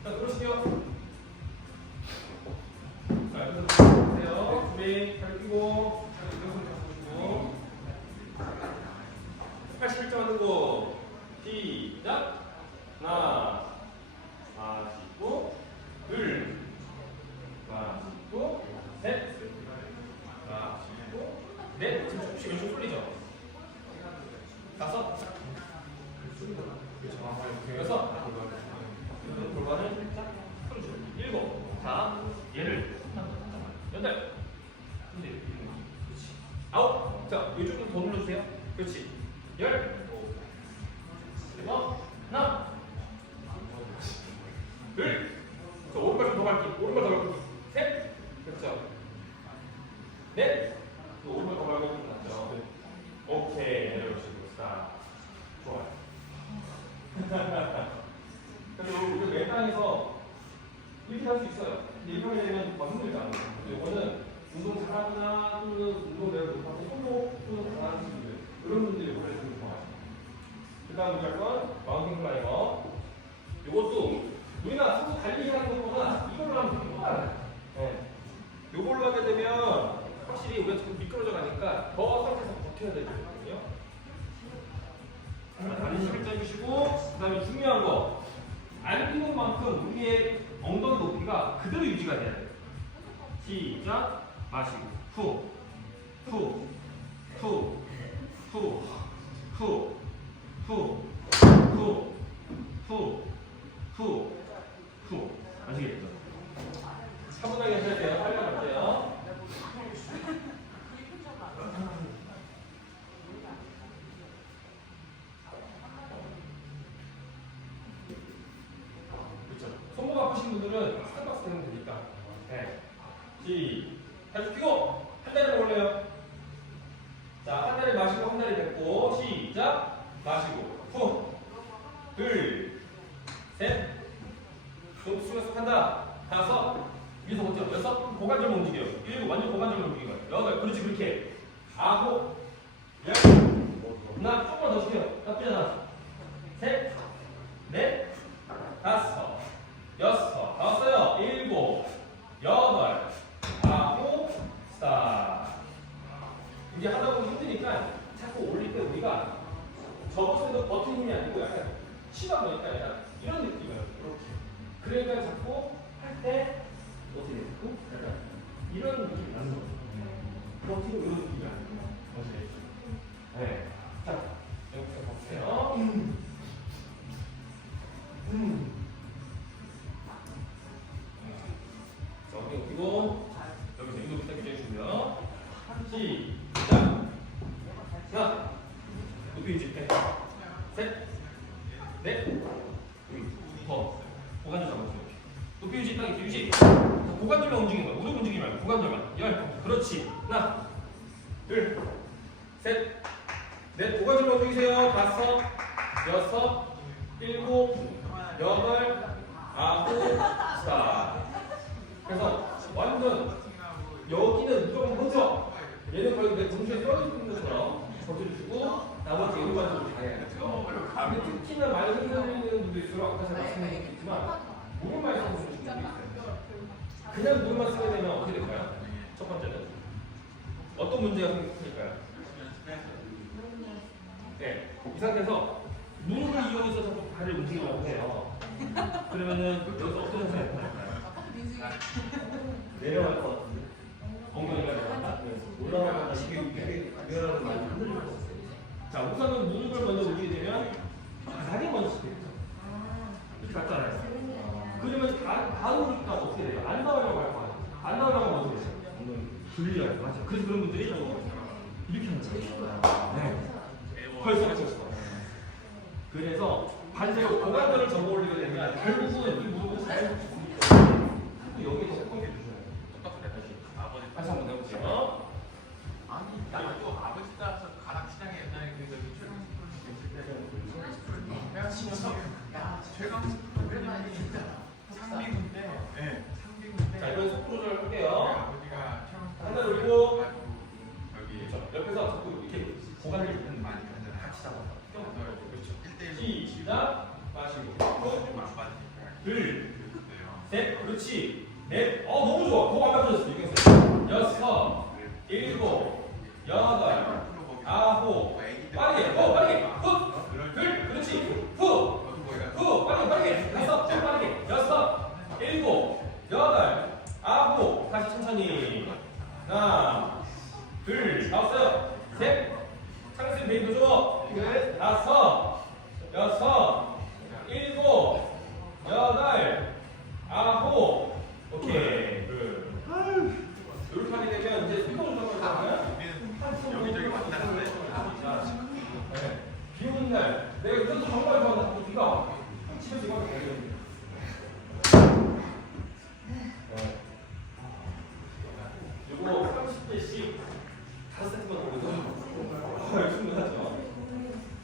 자, 들어오시죠. 자, 여기서 보세요. 준비, 팔 끼고, 이렇게 잡으시고 81점 하는 거 시작. 하나, 마시고, 둘, 마시고, 셋, 마시고, 넷. 지금 조금씩 왼쪽 풀리죠? 다섯, 그렇죠. 여섯, 골반을 살짝 풀어주고, 일곱. 자, 얘를 여덟, 그렇지. 아홉. 자, 이쪽으로 더 눌러주세요. 그렇지. 열. 하나, 둘, 자, 오른발 좀 더 밟기, 오른발 더 밟기, 셋, 그렇죠. 넷, 또 오른발 더 밟고 맞죠. 오케이, 내려오시고, 스탑. 좋아요. 그래서 우리 맨땅에서 이렇게 할 수 있어요. 근데 이렇게 되면 더 힘들지 않아요. 이거는 운동 잘하거나 또는 운동 내가 못하고 손목 잘하는 분들, 이런 분들이 원래 좀 좋아요. 그 다음 우리 할 건 마운틴 클라이머. 이것도 우리가 서로 달리기 하는 것보다 이걸로 하면 되게 빨라요. 네. 이걸로 하게 되면 확실히 우리가 지금 미끄러져 가니까 더 상태에서 버텨야 되거든요. 다리 힘을 짜주시고, 그 다음에 중요한 거, 안 뛰는 만큼 우리의 엉덩이 높이가 그대로 유지가 돼야 돼요. 시작. 마시고 후, 후, 후, 후, 후, 후, 후, 후, 후, 후. 아시겠죠? 차분하게 하셔야 돼요. 빨리 갈게요. 그렇죠. 손목 아프신 분들은 스탠박스 되면 되니까. 네. 다시 펴고 한 다리를 올려요. 자, 한 다리 마시고 한 다리 뱉고 시작. 마시고 후, 둘, 셋, 좀 숙여서 한다. 다섯, 위에서 먼저 여섯, 고관절만 움직여요. 일곱, 완전 고관절만 움직여요. 여덟, 그렇지 그렇게. 아홉, 열, 하나, 조금만 더 시켜요. 나쁘지 않아. 셋, 넷, 다섯, 여섯, 다 왔어요. 일곱, 여덟, 아홉, 스탑. 이제 하다 보면 힘드니까 자꾸 올릴 때 우리가 접었을 때 버튼 힘이 아니고 약간 치다 보니까 약간 이런 느낌이에요. 이렇게. 그러니까 자꾸 할 때 어떻게 되고 약간 이런 느낌이 나는 거죠. 버티고 이런 느낌이 나는 거죠. 네. 자, 여기서 보세요. 자, 어깨 높이고 여기서 이 높이 딱 유지해주시고요. 시작. 하나, 높이 유지. 셋, 넷, 더. 고관절 잡아주세요. 높이 유지 딱 이렇게 유지. 고관절만 움직이는 거야. 무릎 움직이지 말고 고관절만. 열. 그렇지. 하나, 둘, 셋, 넷. 고관절만 움직이세요. 다섯, 여섯, 일곱, 여덟, 아홉, 스탑. 그래서 완전 여기는 무조건 먼저 얘는 거의 내 동시에 떨어지는 것처럼 버텨주시고 나머지 일반적으로 다 해야 돼요. 특히나 많이 힘든 아까 제가 말씀드렸지만 무릎만 쓰는 분들이 있어요. 그냥 무릎만 쓰게 되면 어떻게 될까요? 첫 번째는 어떤 문제가 생길까요? 네, 이 상태에서 무릎을 이용해서 자꾸 발을 움직이려고 해요. 그러면은 여기서 어떤 현상이 나타날까요? 내려갈 것 같은데 엉덩이가 내려간다? 올라가거나 이게 내려가는 많이 흔들릴 것 같아요. 자, 우선은 무릎을 먼저 올리게 되면 바닥에 먼저 쓰게 되죠. 이렇게 갔잖아요. 그러면 다 오니까 어떻게 돼요? 안 나오려고 할 거예요. 안 나오려고 하면 어떻게 돼요? 돌리려고 하죠. 그래서 그런 분들이 이렇게 하는 거예요. 네. 벌써 맞췄어. 그래서 반대로 고관절을 접어 올리게 되면 결국은 이 무릎을 잘 여기서 꼭 해주셔야 돼요. 다시 한번 해볼게요. 아니, 나도 아버지 따라서 가락시장에 옛날에 그 저기 최강식 최강식 프로그램이 진짜 상비군데, 예, 상비군데. 자, 이번 속도 조절 할게요. 아버지가 하나 올리고 여기 옆에서 자꾸 이렇게 고관절 많이 가잖아요. 같이 잡아서. 그렇죠. 1대1 시작. 마시고. 좀 안 받으니까. 둘, 그래요. 셋, 그렇지. 넷, 너무 좋아. 더 완벽해졌어. 이겼어. 여섯, 일곱, 여덟, 아홉. 빠르게, 빠르게. 후, 둘, 그렇지. 후, 빠르게. 다섯, 빠르게. 여섯, 일곱, 여덟, 아홉. 다시 천천히. 하나, 둘, 다 왔어요. 셋, 상승 베이브 줘. 끝. 다섯, 여섯, 일곱, 여덟, 아홉. 오케이. 이렇게 하게 되면 이제 수동 조정을 하면 여기저기 만나는데. 네. 비 오는 날 내가 이것도 정말 좋아한다. 비가 와. 집에서 이거 하면 되거든요. 이거 30개씩 5세트만 올려서 충분하죠.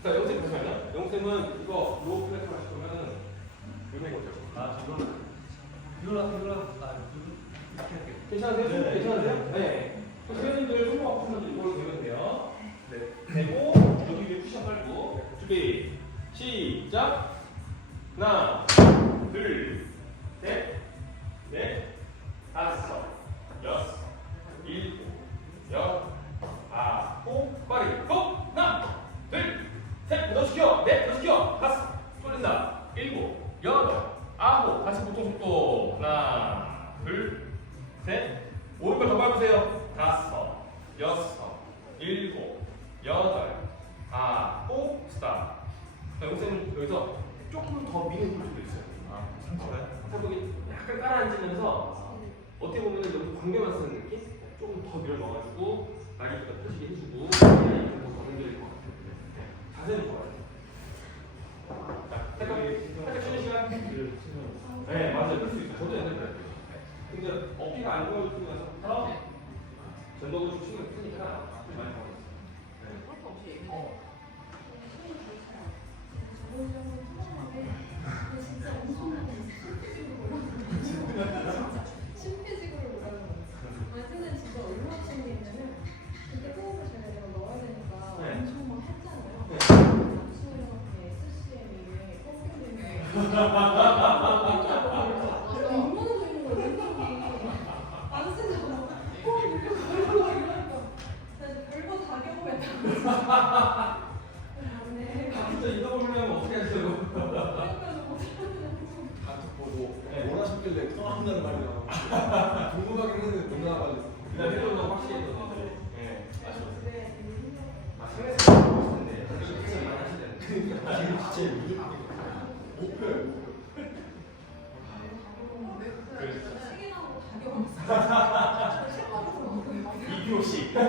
자, 영쌤 보시면요. 영쌤은 이거 로우 플랫폼 하실 거면 이런 거죠. 괜찮으세요? 네. 괜찮으세요? 네. 선생님들 손목 아프면 이걸로 되면 돼요. 네. 되고 여기 위에 쿠션 깔고 준비 시작. 하나, 둘, 셋, 넷, 다섯, 여섯, 일곱, 여덟, 아홉. 빠르게 고! 하나, 둘, 셋, 더 시켜. 넷, 더 시켜. 다섯, 쏠린다. 일곱, 여덟, 아홉. 다시 보통 속도. 하나, 둘, 셋, 오른발 더 밟으세요. 다섯, 여섯, 일곱, 여덟, 아홉. 스탑. 자, 영쌤은 여기서 조금 더 미는 부분도 있어요. 상처가요? 팔목이 약간 깔아앉으면서 어떻게 보면 여기 광대만 쓰는 느낌? 조금 더 밀어 넣어가지고 날개가 펴지게 해주고 이렇게 더 흔들릴 것 같아요. 자세는 좋아요. 자, 살짝 쉬는 시간. 네, 맞아요. 그럴 수 있어요. 저도 옛날에 그랬어요. 근데 어깨가 안 좋아지면서 전복을 좀 신경 쓰니까 많이 먹었어요. 그것도 없이 예민해. 심폐지구를 못하는 거예요. 완전히 진짜 얼마나 생기냐면 그때 호흡을 제가 넣어야 되니까 엄청 막 했잖아요. 남친이랑 SCM이 꺾이는 얼마나 되는 거예요? 왼쪽이 안 쓰잖아. 호흡 이렇게 걸고 이러니까 그래서 별거 다 경험했다. 맞네. 진짜 이거 보려면 어떻게 하세요? 감독 보고 원하셨길래 떠난다는 말이 나와. 궁금하긴 했는데 못 나와가지고. 그날 해도 확실히 했거든요. 네, 아쉬웠어요. 네, 아, 생각해보면 멋있는데. 진짜 많이 하시잖아요. 진짜 목표예요. 시계 나오고 다 경험했어. 이교시. 너가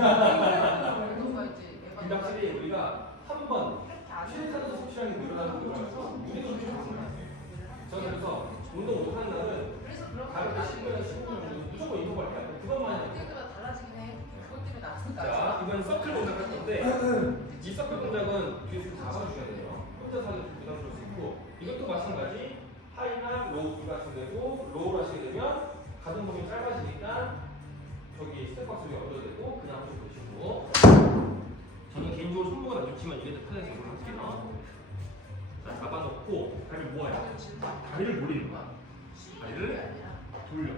이제 근데 확실히 우리가 한번 최대한도 섭취량이 늘어나는 거라서 무게도 좀 좋습니다. 저는 그래서 운동 못하는 날은 그래서 그런 가볍게 10분에서 15분 정도 무조건 이동할 때 그것만 해요. 때마다 달라지긴 해. 그것 때문에 나왔으니까. 자, 이번 서클 동작 할 건데 이 서클 동작은 뒤에서 잡아주셔야 돼요. 혼자서 하는 좀 부담스러울 수 있고 이것도 마찬가지 하이나 로우 둘 다 하시면 되고 로우를 하시게 되면 가동 범위 짧아지니까 저기 스텝박스 위에 얹어도 되고 그냥 좀 보시고 저는 개인적으로 손목은 안 좋지만 이게 더 편해서 이렇게 할게요. 자, 잡아놓고 발을 모아요. 다리를 돌리는 거야. 다리를 돌려.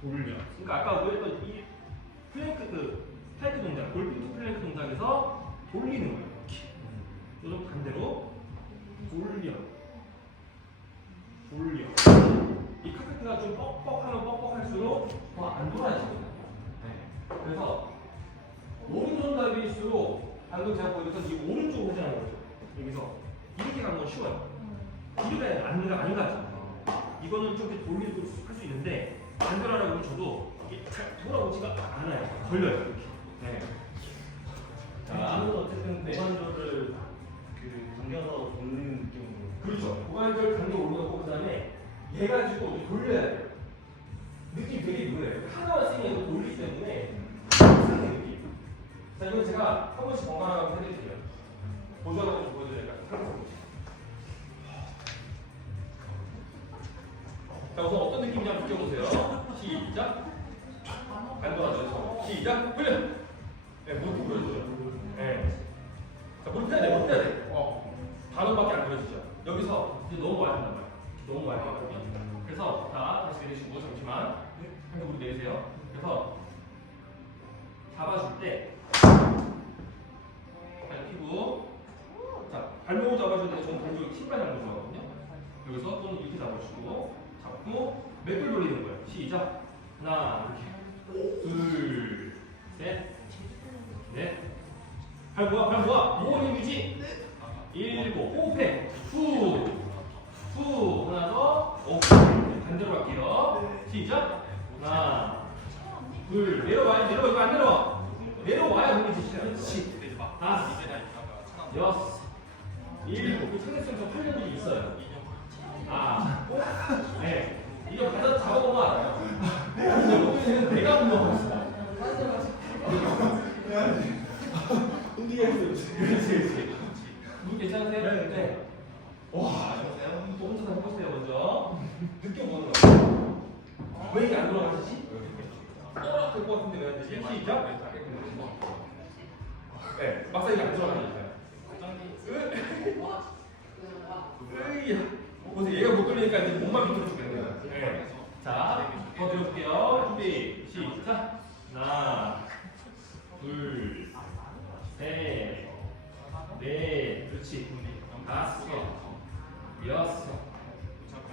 돌려. 그러니까 아까 보였던 이 플랭크 그 스파이크 동작, 골프트 플랭크 동작에서 돌리는 거예요. 또 반대로 돌려. 이 카페트가 좀 뻑뻑하면 뻑뻑할수록 더 안 돌아지거든요. 네. 그래서 오른손 다리일수록 방금 제가 보여줬던 이 오른쪽 회전하는 거죠. 여기서 이렇게 가는 건 쉬워요. 뒤로 안 가죠. 이거는 좀 이렇게 돌리고 할 수 있는데 안 돌아라고 저도 이게 잘 돌아오지가 않아요. 걸려요. 이렇게. 네. 자, 어쨌든 고관절을 그 당겨서 돌리는 느낌으로. 그렇죠. 고관절 당겨 올려놓고 그 다음에 얘 가지고 돌려야 돼요. 느낌 되게 이거예요. 하나만 쓰면 돌리기 때문에 쓰는 느낌. 자, 이건 제가 한 번씩 번갈아가면서 해드릴게요. 보조하고 좀 보여드릴까요? 자, 우선 어떤 느낌인지 한번 느껴보세요. 시작. 반도하죠. 시작. 돌려. 네, 무릎 보여줘요. 네. 자, 무릎 펴야 돼. 무릎 펴야 돼. 반원밖에 안 보여지죠. 여기서 이제 넘어와야 된단 말이에요. 넘어와야 되거든요. 그래서 자, 다시 내리시고 잠시만 한쪽 무릎 내리세요. 그래서 잡아줄 때 발 피고 자, 발목을 잡아줄 때 저는 발목을 신발 잡는 거 좋아하거든요. 여기서 또는 이렇게 잡아주고 잡고 맷돌 돌리는 거예요. 시작. 하나, 둘, 셋, 넷. 발 모아. 모으는 유지. 일곱. 호흡해. 후. 하나 더. 오케이. 반대로 갈게요. 시작. 하나, 둘. 내려와요. 이거 안 내려와. 내려와야 공이 지시죠. 그렇지. 다섯, 여섯, 일곱. 그 상대성에서 활력이 있어요. 네. 이거 받아 잡아보면 알아요. 근데 내가 운동하고 있어. 그렇지. 눈 괜찮으세요? 네. 와, 또 혼자서 해보세요, 먼저. 느껴보는 거예요. 왜 이게 안 돌아가지? 될것 같은데 왜 안 되지? 시작. 네, 막상 이게 안 돌아가니까요. 보세요, 얘가 못 돌리니까 이제 몸만 밑으로 주겠네요. 네. 자, 더 들어볼게요. 준비, 시작. 하나, 둘, 셋, 넷, 그렇지. 다섯, 여섯,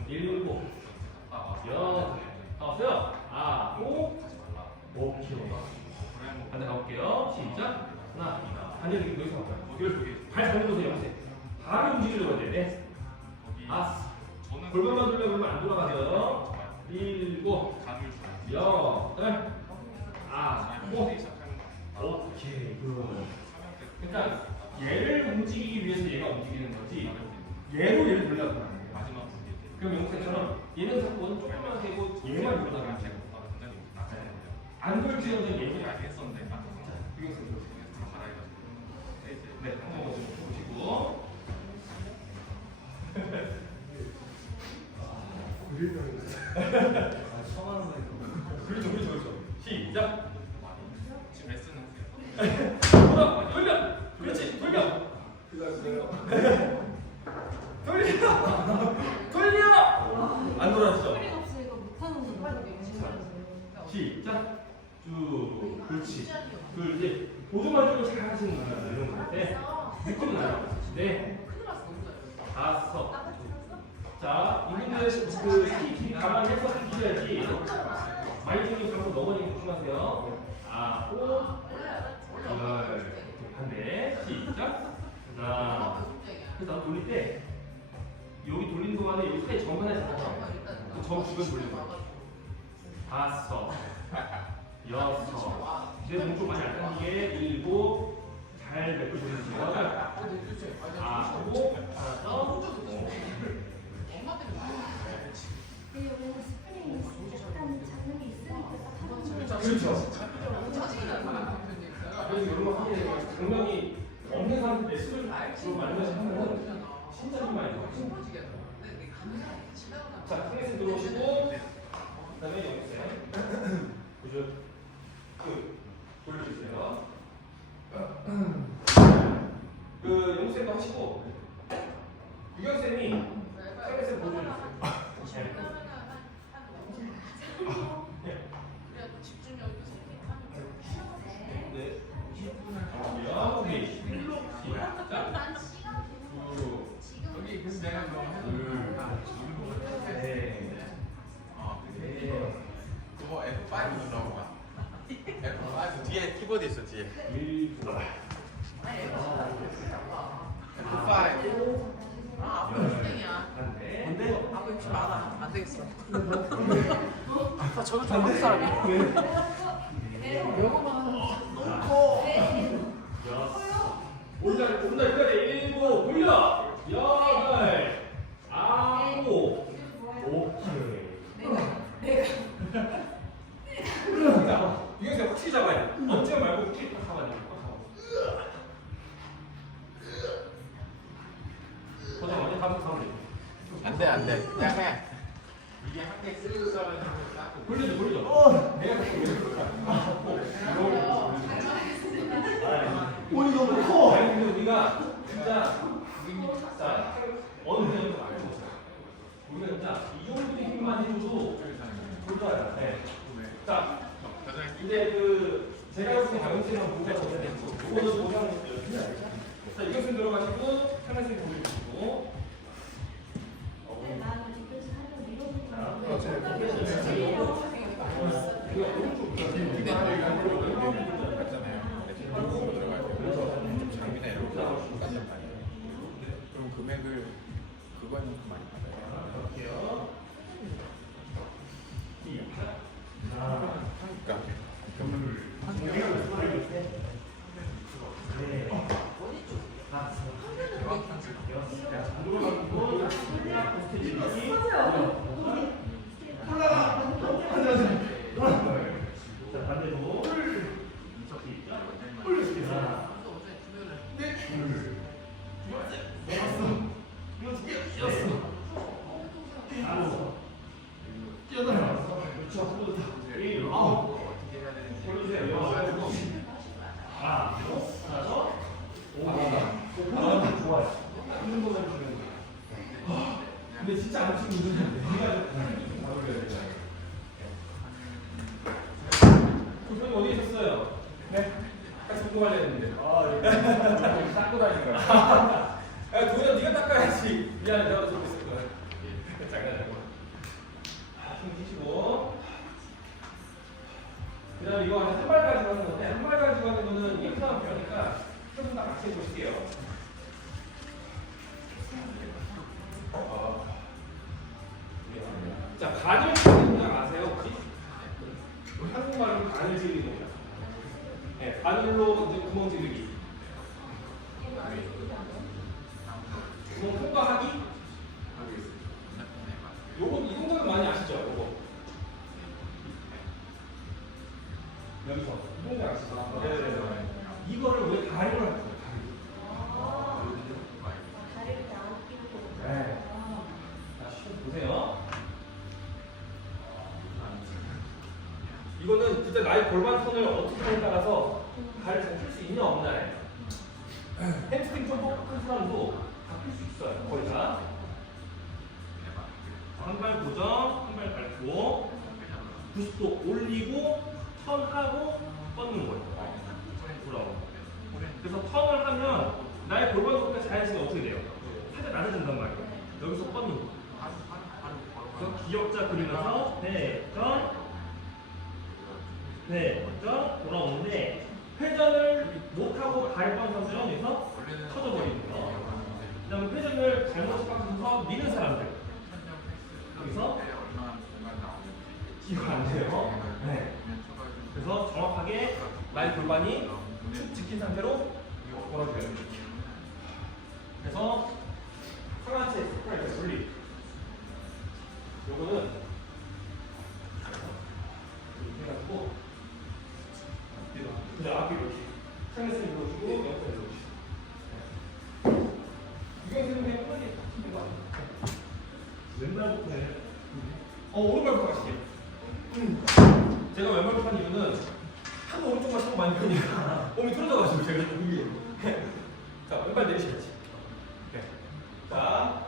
일곱, 여덟, 아홉, 오케이. 반대 가볼게요. 시작. 하나, 반대 느낌 여기서 갈까요? 발 잘못 보세요. 발을 움직이려고 해야 돼. 다섯. 골반만 돌려 그러면 안 돌아가죠. 일곱, 여덟, 아홉. 오케이. 그러니까 얘를 움직이기 위해서 얘가 움직이는 거지. 얘로 얘를 돌려서 하는 거예요. 그럼 영국처럼 얘는 자꾸 원 조금만 되고 얘만 돌아가면 돼요. 안 돌지어도 얘는 알겠었는데. 네, 한번 보시고. 그렇죠. 시작. 지금 레슨은 돌려. 그렇지. 돌려. 안 돌아지죠. 소리가 없으니까 못하는 거 시작. 쭉. 그렇지. 그 이제 보조만 좀 잘 하시는 분들 이런 건데 느낌은 나요. 네. 다섯. 자, 이분들 그 스키 길이 감안해서 하셔야지. 많이 중에 방금 넘어지기 조심하세요. 아홉, 열. 반대. 시작. 하나. 그래서 돌릴 때 여기 돌리는 동안에 여기 사이 정면에 잡아서 정 주변 돌리는 거예요. 다섯, 여섯. 내 몸 좀 많이 안 당기게. 일곱. 잘 몇 개 돌리시고요. 아홉. 하나 더. 왜냐면 스프링이 약간 잡는 게 있으니까 그렇죠. 그래서 이런 거 하게 되면 분명히 없는 사람들 내 수를 주로 만들어서 하면은 진짜 좀 많이 들어요. 자, 클래스 들어오시고 그다음에 영생 그죠? 돌려주세요. 그 영생도 하시고 유경 쌤이 상현 쌤 보여주세요. 그래갖고 집중력이 생기고 네. 야, 우리 자, 여기 근데 내가 그거 F5 눌러봐. F5 뒤에 키보드 있어 뒤에. F5. 아, 아빠 수행이야. 근데 아빠 욕심 많아. 안 되겠어. 나 저도 좀 한국 사람이야. 영어만 하는 너무 커. 온다 그래. 7 돌려. 8 9 자, 유경 쌤 확실히 잡아야 돼. 얹지 말고 이렇게 딱 잡아야 돼. 더 잡아. 이제 가면 돼. 안돼 그냥 해. 이게 한 개 쓰리고 써가지고 딱. 돌리죠. 내가 오이 너무 커. 아니 근데 우리가 진짜 자 어느 정도 알고 우리가 진짜 이 정도 힘만 해줘도 좋아요. 네. 자 이제 그 제가 볼때 강은씨랑 보고 이거는 보상 자 이것은 들어가시고 상현씨 보여주시고 근데 나는 이것을 하려고 이러고 근데 저희가 갔잖아요. 들고 들어가야 돼. 그래서 좀 장비나 이런 거 똑같단 말이에요. 그럼 금액을 그거는 많이 받아요. 자 반대로 어떻게 해야 되는지. 근데 진짜 안 치고 있는데 조선이 어디 있었어요? 네? 같이 운동하려 했는데 닦고 다니는 거야. 야 도현 네가 닦아야지 미안해 내가 저기 있을 거야 장난이고 숨 쉬시고 그 다음에 이거 한 발 가지고 하는 건데 한 발 가지고 하는 거는 이게 하나 배우니까 조금 더 같이 해보실게요 자, 간을 지르는 거 아세요 혹시? 한국말로 간을 지르는 거죠. 네, 바늘로 이제 구멍 지르기. 구멍 통과하기. 요거 이 동작은 많이 아시죠? 요거. 여기서 이 동작 아시죠? 네네네. 이거를 왜 다리로 할 거예요? 다리를 이렇게 안 끼고. 네. 자, 보세요. 이거는 진짜 나의 골반 턴을 어떻게 하냐에 따라서 발을 잘 풀 수 있냐 없냐에 햄스트링 좀 뻑뻑한 사람도 다 풀 수 있어요 거의 다. 한 발 고정, 한 발 밟고 90도 올리고 턴하고 뻗는 거예요. 돌아오고. 그래서 턴을 하면 나의 골반 높이가 자연스럽게 어떻게 돼요? 살짝 낮아진단 말이에요. 여기서 뻗는 거. 그래서 기역자 그리면서 회전 먼저 돌아오는데 회전을 못하고 밟은 선수는 여기서 터져버리는 거. 그 다음에 회전을 잘못 깎아서 미는 사람들 여기서 이거 안 돼요. 네. 그래서 정확하게 나의 골반이 축 지킨 상태로 걸어줘야 돼요. 그래서 상하체 스프라이트 분리. 요거는 이렇게 해가지고 근데 앞에 이렇게 상에서 이루어지고 옆에 이루어지고 유경수는 그냥 편하게 하시는 거 아니에요? 왼발부터 해요. 오른발부터 하시게. 제가 왼발부터 한 이유는 하도 오른쪽만 자꾸 많이 펴니까 몸이 틀어져가지고 제가 여기 자 왼발 내리시겠지. 자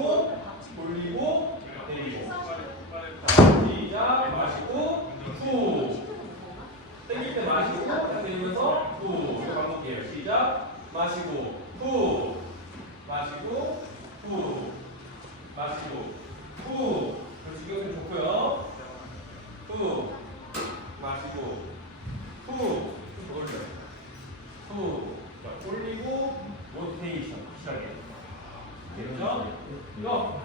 마시고 돌리고 내리고. 자, 시작. 마시고 후. 당길 때 마시고 내리면서 후. 이거 반복이에요. 시작. 마시고 후. 마시고 후. 마시고 후. 그렇지. 이것은 좋고요. 후. 마시고 후. 후. 자, 돌리고 로테이션 시작해. 그렇죠? 이거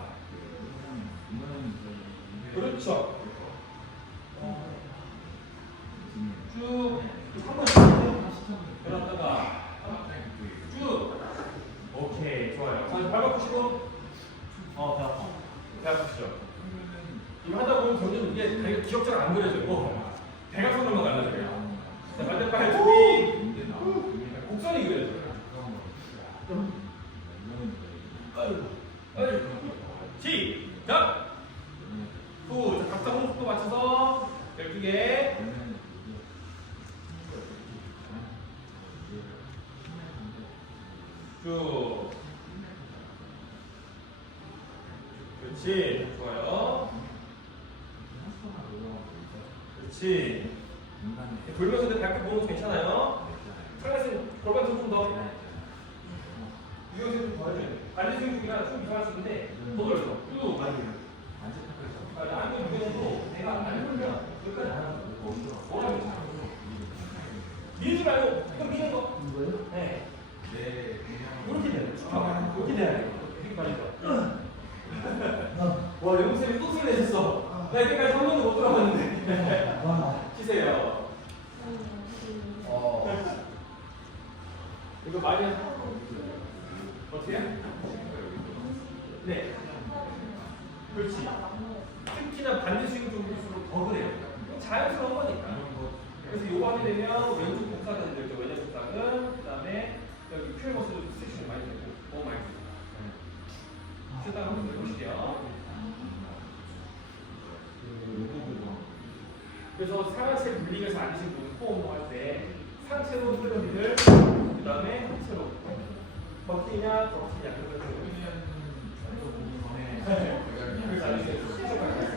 그렇죠. 쭉 한번 내렸다가 쭉. 오케이, 좋아요. 자, 발 바꾸시고. 배 아프시죠? 이거 하다 보면 점점 이게 배가 기억자가 안 그려져요. 대각선으로만 갈라져요. 자, 반대발 준비. 곡선이 그려져요. 시작! 후, 자, 각자 호흡도 맞춰서 12개. 쭉. 그렇지. 좋아요. 그렇지. 돌면서 내 발끝 보는 거 괜찮아요? 상하신 골반 좀 더. 유연性좀 더 해줘야 돼. 발리승 중이라 좀 이상할 수 있는데 더 돌려. 쭉. 안면 유연으로 내가 안 돌면 여기까지 안 하고 뭐라 그러지? 밀지 말고 이거 미는 거. 네. 이렇게 돼야 돼. 이렇게 돼야 돼. 이렇게 말이죠. 와, 영수님이 또 소리 내셨어. 나 이때까지 한 번도 못 들어봤는데. 쉬세요. 이거 많이 어떻게 해? 네. 그렇지. 특히나 반대 스윙 쪽일수록 더 그래요. 자연스러운 거니까. 그래서 요거 하게 되면 왼쪽 복사근 들죠. 왼쪽 복사근. 그 다음에 여기 큐어머스도 스트레칭이 많이 되고 너무 많이 되고. 쓰다가 한번 해보실게요. 그래서 상하체 물리면서 앉으신 분은 코어 운동할 때 상체로 피라미드를 그 다음에 하체로 버티냐 덮치냐 그런 거 그래서 앉으세요.